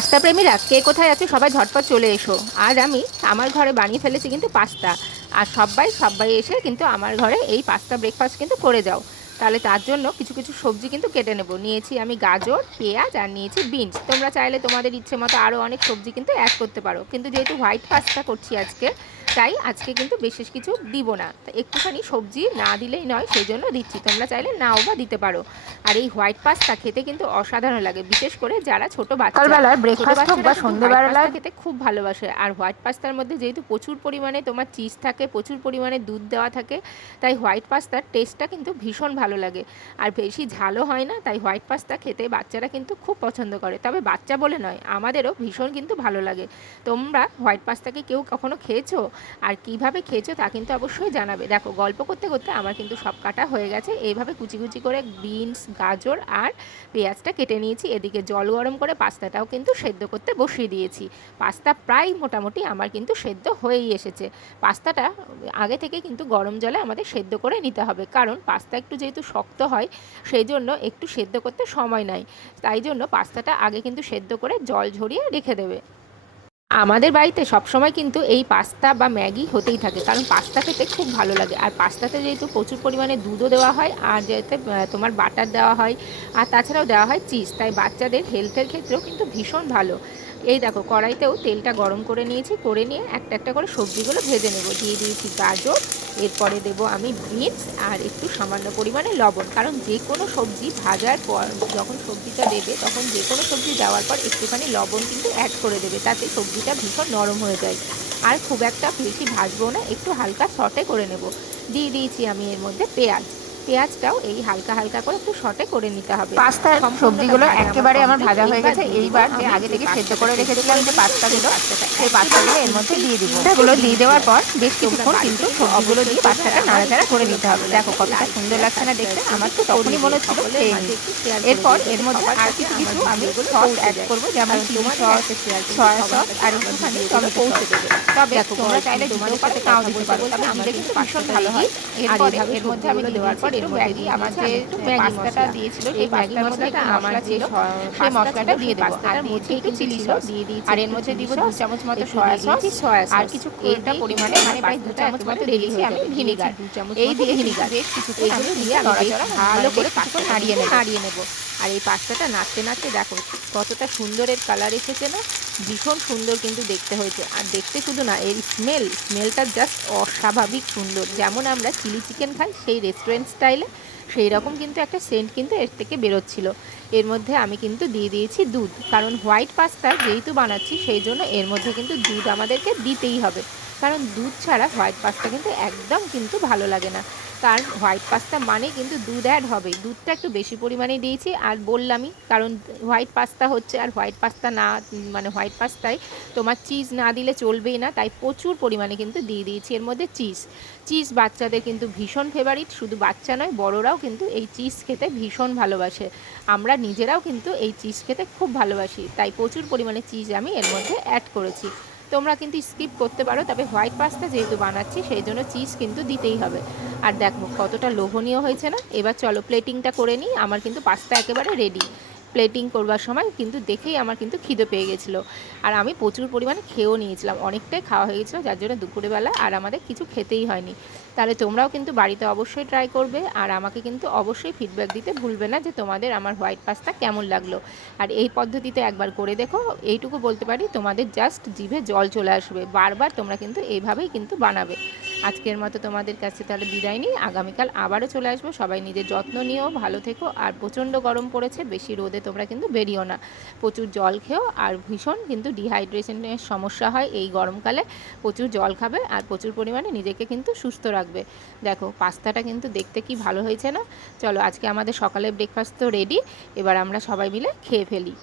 Pasta প্রেমীরা, কে কোথায় আছে সবাই ঝটপট চলে এসো। আজ আমি আমার ঘরে বানিয়ে ফেলেছি কিন্তু পাস্তা। আর সবাই সবাই এসে কিন্তু আমার ঘরে এই পাস্তা ব্রেকফাস্ট কিন্তু করে যাও। তাহলে তার জন্য কিছু কিছু সবজি কিন্তু কেটে নেব। নিয়েছি আমি গাজর পেঁয়াজ আর নিয়েছি বিনস। তোমরা চাইলে তোমাদের ইচ্ছে মতো আরও অনেক সবজি কিন্তু অ্যাড করতে পারো। কিন্তু যেহেতু হোয়াইট পাস্তা করছি আজকে তাই আজকে কিন্তু বিশেষ কিছু দিব না। তা একটুখানি সবজি না দিলেই নয় সেই জন্য দিচ্ছি। তোমরা চাইলে নাও বা দিতে পারো। আর এই হোয়াইট পাস্তা খেতে কিন্তু অসাধারণ লাগে বিশেষ করে যারা ছোট বাচ্চা। সকালবেলার ছোট breakfast হোক বা খেতে খুব ভালোবাসে। আর হোয়াইট পাস্তার মধ্যে যেহেতু প্রচুর পরিমাণে তোমার চিজ থাকে প্রচুর পরিমাণে দুধ দেওয়া থাকে তাই হোয়াইট পাস্তার টেস্টটা কিন্তু ভীষণ ভালো লাগে। আর বেশি ঝালও হয় না, তাই হোয়াইট পাস্তা খেতে বাচ্চারা কিন্তু খুব পছন্দ করে। তবে বাচ্চা বলে নয়, আমাদেরও ভীষণ কিন্তু ভালো লাগে। তোমরা হোয়াইট পাস্তাকে কেউ কখনো খেয়েছো? আর কীভাবে খেয়েছো তা কিন্তু অবশ্যই জানাবে। দেখো, গল্প করতে করতে আমার কিন্তু সব কাটা হয়ে গেছে। এইভাবে কুচি কুচি করে বিনস, গাজর আর পেঁয়াজটা কেটে নিয়েছি। এদিকে জল গরম করে পাস্তাটাও কিন্তু সেদ্ধ করতে বসিয়ে দিয়েছি। পাস্তা প্রায় মোটামুটি আমার কিন্তু সেদ্ধ হয়েই এসেছে। পাস্তাটা আগে থেকে কিন্তু গরম জলে আমাদের সেদ্ধ করে নিতে হবে। কারণ পাস্তা একটু যেহেতু শক্ত হয় সেই জন্য একটু সেদ্ধ করতে সময় নেয়। তাই জন্য পাস্তাটা আগে কিন্তু সেদ্ধ করে জল ঝরিয়ে রেখে দেবে। আমাদের বাড়িতে সবসময় কিন্তু এই পাস্তা বা ম্যাগি হতেই থাকে, কারণ পাস্তা খেতে খুব ভালো লাগে। আর পাস্তাতে যেহেতু প্রচুর পরিমাণে দুধও দেওয়া হয়, আর যেতে তোমার বাটার দেওয়া হয়, আর তাছাড়াও দেওয়া হয় চিজ। তাই বাচ্চাদের হেলথের ক্ষেত্রেও কিন্তু ভীষণ ভালো। এই দেখো, কড়াইতেও তেলটা গরম করে নিয়েছি, করে নিয়ে একটা একটা করে সবজিগুলো ভেজে নেব। দিয়ে দিয়েছি গাজর, এরপরে দেব আমি বিনস আর একটু সামান্য পরিমাণে লবণ। কারণ যে কোনো সবজি ভাজার পর যখন সবজিটা দেবে, তখন যে কোনো সবজি দেওয়ার পর একটুখানি লবণ কিন্তু অ্যাড করে দেবে, তাতে সবজিটা ভীষণ নরম হয়ে যায়। আর খুব একটা বেশি ভাজবো না, একটু হালকা শর্টে করে নেব। দিয়ে দিয়েছি আমি এর মধ্যে পেঁয়াজ। পেঁয়াজটাও এই হালকা হালকা করে একটু শর্টে করে নিতে হবে। পাস্তার সবজিগুলো একেবারে আমার। ভাজা হয়ে গেছে। এইবার যে আগে থেকে সেদ্ধ করে রেখেছিলাম যে পাস্তাগুলো সেই পাস্তাগুলো এর মধ্যে দিয়ে দিব। পাস্তাগুলো দিয়ে দেওয়ার পর বেশ কিছুক্ষণ কিন্তু সবজিগুলো দিয়ে পাস্তাটা নাড়াচাড়া করে নিতে হবে। দেখো কতটা সুন্দর লাগছে না দেখতে। আমার তো তখনই মনে হচ্ছিল। এরপর এর মধ্যে আর কিছু কিছু আমি সস অ্যাড করব যেমন চিলি সস সয়া সস আর একটুখানি টমেটো পৌঁছে দেবে তবে তোমরা চাইলে দিতেও পারো নাও দিতে পারো তবে আমার দিলে কিন্তু ভীষণ ভালো হয়। এরপরে এর মধ্যে আমি দেওয়ার পর এর মধ্যে আমাদের দিয়ে আমার দিয়েছি যে আমি একটু ম্যাগি পাস্তাটা দিয়েছিল সেই পাস্তার মধ্যে যে যে সেই মশলাটা দিয়ে দেবো। আর মধ্যে একটু চিলি সস। দিয়ে দিয়েছি আর এর মধ্যে দিব দু চামচ মতো একটু সয়া সস। সয়া আর কিছু এই এটা পরিমাণে মানে প্রায় দু চামচ মতো দিয়ে দিয়েছি আমি। ভিনিগার। এই দিয়ে ভিনিগার। বেশ কিছু আমি দিয়ে নড়াচড়া ভালো করে পাস্তাটা নাড়িয়ে নেব। নাড়িয়ে নেব। আর এই পাস্তাটা নাচতে নাচতে দেখো কতটা সুন্দরের কালার এসেছে না? ভীষণ সুন্দর কিন্তু দেখতে হয়েছে। আর দেখতে শুধু না, এর স্মেল স্মেলটা জাস্ট অস্বাভাবিক সুন্দর। যেমন আমরা চিলি চিকেন খাই, সেই রেস্টুরেন্ট স্টাইলে সেই রকম কিন্তু একটা সেন্ট কিন্তু এর থেকে বেরোচ্ছিল। এর মধ্যে আমি কিন্তু দিয়ে দিয়েছি দুধ। কারণ হোয়াইট পাস্তা যেহেতু বানাচ্ছি, সেই জন্য এর মধ্যে কিন্তু দুধ আমাদেরকে দিতেই হবে। কারণ দুধ ছাড়া হোয়াইট পাস্তা কিন্তু একদম কিন্তু ভালো লাগে না। তার হোয়াইট পাস্তা মানে কিন্তু দুধ অ্যাড হবে দুধটা একটু বেশি পরিমাণে দিয়েছি আর বললামই, কারণ হোয়াইট পাস্তা হচ্ছে আর হোয়াইট পাস্তা না মানে হোয়াইট পাস্তায় তোমার চিজ না দিলে চলবেই না, তাই প্রচুর পরিমাণে কিন্তু দিয়ে দিয়েছি এর মধ্যে চিজ। চিজ বাচ্চাদের কিন্তু ভীষণ ফেভারিট শুধু বাচ্চা নয়, বড়রাও কিন্তু এই চিজ খেতে ভীষণ ভালোবাসে। আমরা নিজেরাও কিন্তু এই চিজ খেতে খুব ভালোবাসি, তাই প্রচুর পরিমাণে চিজ আমি এর মধ্যে অ্যাড করেছি। তোমরা কিন্তু স্কিপ করতে পারো, তবে হোয়াইট পাস্তা যেহেতু বানাচ্ছি, সেই জন্য চিজ কিন্তু দিতেই হবে। আর দেখো কতটা লোভনীয় হয়েছে না? এবার চলো প্লেটিংটা করে নিই, আমার কিন্তু পাস্তা একেবারে রেডি প্লেটিং করবার সময় কিন্তু দেখেই আমার কিন্তু খিদে পেয়ে গেছিল। আর আমি প্রচুর পরিমাণে খেয়েও নিয়েছিলাম। অনেকটাই খাওয়া হয়ে গেছিল, যার জন্য দুপুরবেলা আর আমাদের কিছু খেতেই হয়নি। তাহলে তোমরাও কিন্তু বাড়িতে অবশ্যই ট্রাই করবে আর আমাকে কিন্তু অবশ্যই ফিডব্যাক দিতে ভুলবে না যে তোমাদের আমার হোয়াইট পাস্তা কেমন লাগল। আর এই পদ্ধতিতে একবার করে দেখো, এইটুকু বলতে পারি, তোমাদের জাস্ট জিভে জল চলে আসবে। বারবার তোমরা কিন্তু এইভাবেই কিন্তু বানাবে। আজকের মতো তোমাদের কাছে তাহলে বিদায় নিই। আগামীকাল আবারও চলে আসব। সবাই নিজের যত্ন নিয়েও ভালো থেকো। আর প্রচণ্ড গরম পড়েছে, বেশি রোদে তোমরা কিন্তু বেরিও না। প্রচুর জল খেও, আর ভীষণ কিন্তু ডিহাইড্রেশনের সমস্যা হয় এই গরমকালে। প্রচুর জল খাবে আর প্রচুর পরিমাণে নিজেকে কিন্তু সুস্থ রাখবে। দেখো, পাস্তাটা কিন্তু দেখতে কি ভালো হয়েছে না? চলো, আজকে আমাদের সকালের ব্রেকফাস্ট তো রেডি এবার আমরা সবাই মিলে খেয়ে ফেলি।